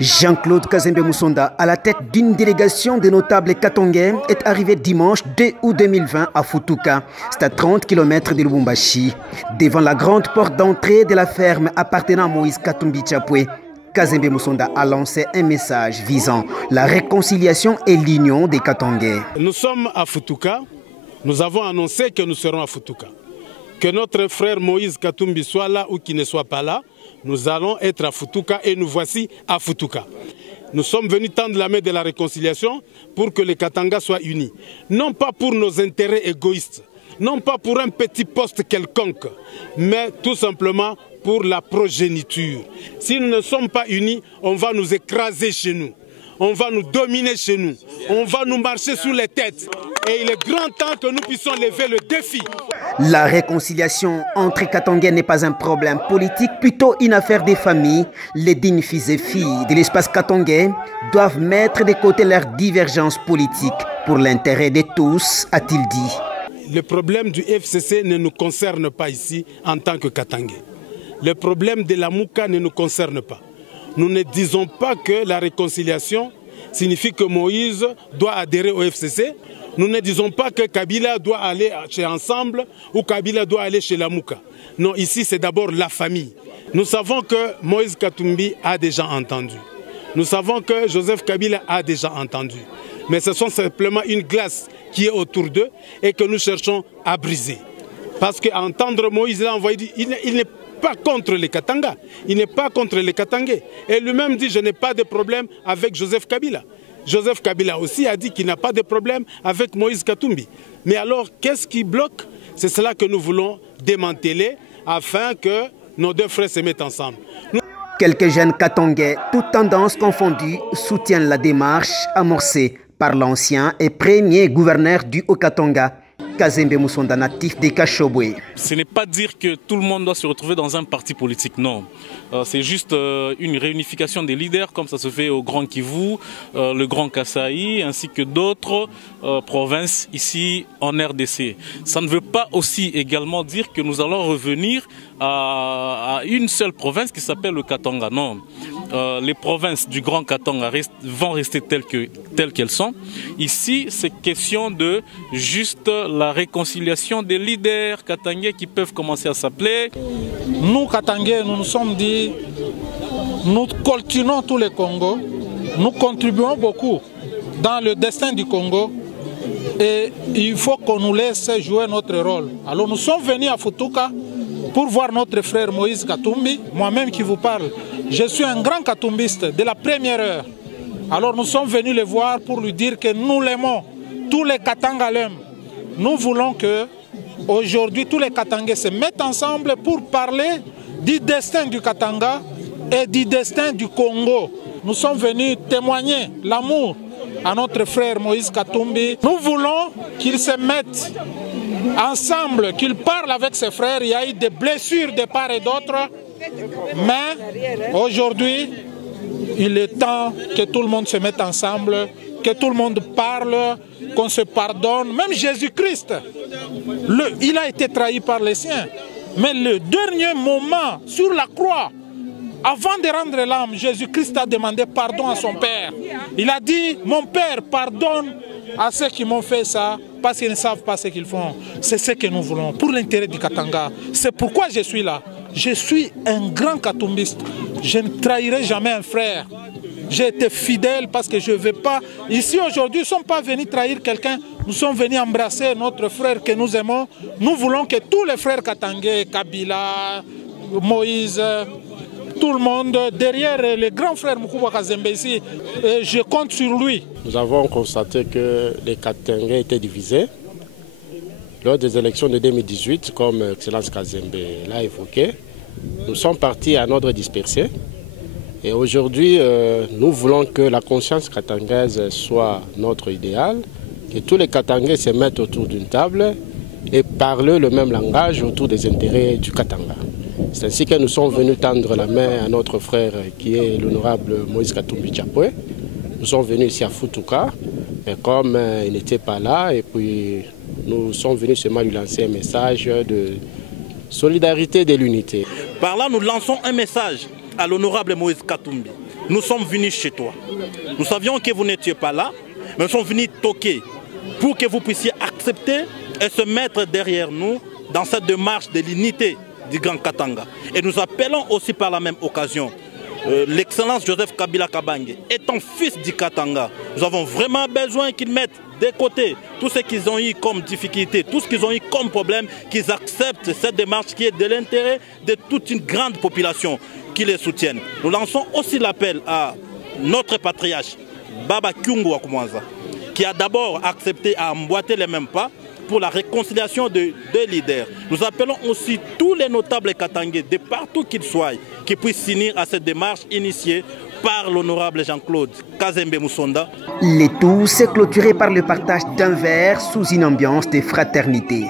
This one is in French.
Jean-Claude Kazembe Musonda, à la tête d'une délégation de notables katongais, est arrivé dimanche 2 août 2020 à Futuka. C'est à 30 km de Lubumbashi. Devant la grande porte d'entrée de la ferme appartenant à Moïse Katumbi Tchapoué, Kazembe Musonda a lancé un message visant la réconciliation et l'union des Katongais. Nous sommes à Futuka. Nous avons annoncé que nous serons à Futuka. Que notre frère Moïse Katumbi soit là ou qu'il ne soit pas là, nous allons être à Futuka et nous voici à Futuka. Nous sommes venus tendre la main de la réconciliation pour que les Katanga soient unis. Non pas pour nos intérêts égoïstes, non pas pour un petit poste quelconque, mais tout simplement pour la progéniture. Si nous ne sommes pas unis, on va nous écraser chez nous. On va nous dominer chez nous. On va nous marcher sous les têtes. Et il est grand temps que nous puissions lever le défi. La réconciliation entre Katongais n'est pas un problème politique, plutôt une affaire des familles. Les dignes fils et filles de l'espace katongais doivent mettre de côté leurs divergences politiques pour l'intérêt de tous, a-t-il dit. Le problème du FCC ne nous concerne pas ici en tant que Katangais. Le problème de la Mouka ne nous concerne pas. Nous ne disons pas que la réconciliation signifie que Moïse doit adhérer au FCC. Nous ne disons pas que Kabila doit aller chez Ensemble ou Kabila doit aller chez la Mouka. Non, ici c'est d'abord la famille. Nous savons que Moïse Katumbi a déjà entendu. Nous savons que Joseph Kabila a déjà entendu. Mais ce sont simplement une glace qui est autour d'eux et que nous cherchons à briser. Parce qu'entendre Moïse là, il n'est pas contre les Katanga, il n'est pas contre les Katangais. Et lui-même dit, je n'ai pas de problème avec Joseph Kabila. Joseph Kabila aussi a dit qu'il n'a pas de problème avec Moïse Katumbi. Mais alors, qu'est-ce qui bloque? C'est cela que nous voulons démanteler afin que nos deux frères se mettent ensemble. Quelques jeunes Katongais, toutes tendances confondues, soutiennent la démarche amorcée par l'ancien et premier gouverneur du Haut-Katanga, Kazembe Musonda, natif de Kashobwe. Ce n'est pas dire que tout le monde doit se retrouver dans un parti politique, non. C'est juste une réunification des leaders, comme ça se fait au Grand Kivu, le Grand Kasaï, ainsi que d'autres provinces ici en RDC. Ça ne veut pas aussi également dire que nous allons revenir à une seule province qui s'appelle le Katanga, non. Les provinces du Grand Katanga vont rester telles qu'elles sont. Ici, c'est question de juste la réconciliation des leaders katangais qui peuvent commencer à s'appeler. Nous, Katangais, nous nous sommes dit, nous cultivons tous les Congos, nous contribuons beaucoup dans le destin du Congo et il faut qu'on nous laisse jouer notre rôle. Alors nous sommes venus à Futuka pour voir notre frère Moïse Katumbi, moi-même qui vous parle. Je suis un grand katumbiste de la première heure. Alors nous sommes venus le voir pour lui dire que nous l'aimons, tous les Katanga l'aiment. Nous voulons que aujourd'hui tous les Katangais se mettent ensemble pour parler du destin du Katanga et du destin du Congo. Nous sommes venus témoigner l'amour à notre frère Moïse Katumbi. Nous voulons qu'il se mette ensemble, qu'il parle avec ses frères. Il y a eu des blessures de part et d'autre. Mais aujourd'hui, il est temps que tout le monde se mette ensemble, que tout le monde parle, qu'on se pardonne. Même Jésus-Christ, il a été trahi par les siens. Mais le dernier moment, sur la croix, avant de rendre l'âme, Jésus-Christ a demandé pardon à son Père. Il a dit, mon Père, pardonne à ceux qui m'ont fait ça, parce qu'ils ne savent pas ce qu'ils font. C'est ce que nous voulons, pour l'intérêt du Katanga. C'est pourquoi je suis là. Je suis un grand katumbiste. Je ne trahirai jamais un frère. J'ai été fidèle parce que je ne veux pas... Ici aujourd'hui, nous ne sommes pas venus trahir quelqu'un. Nous sommes venus embrasser notre frère que nous aimons. Nous voulons que tous les frères katangais, Kabila, Moïse, tout le monde, derrière le grand frère Mukubwa Kazembe ici, je compte sur lui. Nous avons constaté que les Katangais étaient divisés. Lors des élections de 2018, comme Excellence Kazembe l'a évoqué, nous sommes partis à ordre dispersé. Et aujourd'hui, nous voulons que la conscience katangaise soit notre idéal, que tous les Katangais se mettent autour d'une table et parlent le même langage autour des intérêts du Katanga. C'est ainsi que nous sommes venus tendre la main à notre frère qui est l'honorable Moïse Katumbi Tchapoué. Nous sommes venus ici à Futuka, mais comme il n'était pas là, et puis nous sommes venus seulement lui lancer un message de solidarité et de l'unité. Par là, nous lançons un message à l'honorable Moïse Katumbi. nous sommes venus chez toi. Nous savions que vous n'étiez pas là, mais nous sommes venus toquer pour que vous puissiez accepter et se mettre derrière nous dans cette démarche de l'unité du Grand Katanga. Et nous appelons aussi par la même occasion l'excellence Joseph Kabila Kabange, étant fils du Katanga, nous avons vraiment besoin qu'ils mettent de côté tout ce qu'ils ont eu comme difficulté, tout ce qu'ils ont eu comme problème, qu'ils acceptent cette démarche qui est de l'intérêt de toute une grande population qui les soutienne. Nous lançons aussi l'appel à notre patriarche, Baba Kyungu Wakumwanza, qui a d'abord accepté à emboîter les mêmes pas pour la réconciliation de deux leaders. Nous appelons aussi tous les notables katangais, de partout qu'ils soient, qui puissent s'unir à cette démarche initiée par l'honorable Jean-Claude Kazembe Musonda. Le tout s'est clôturé par le partage d'un verre sous une ambiance de fraternité.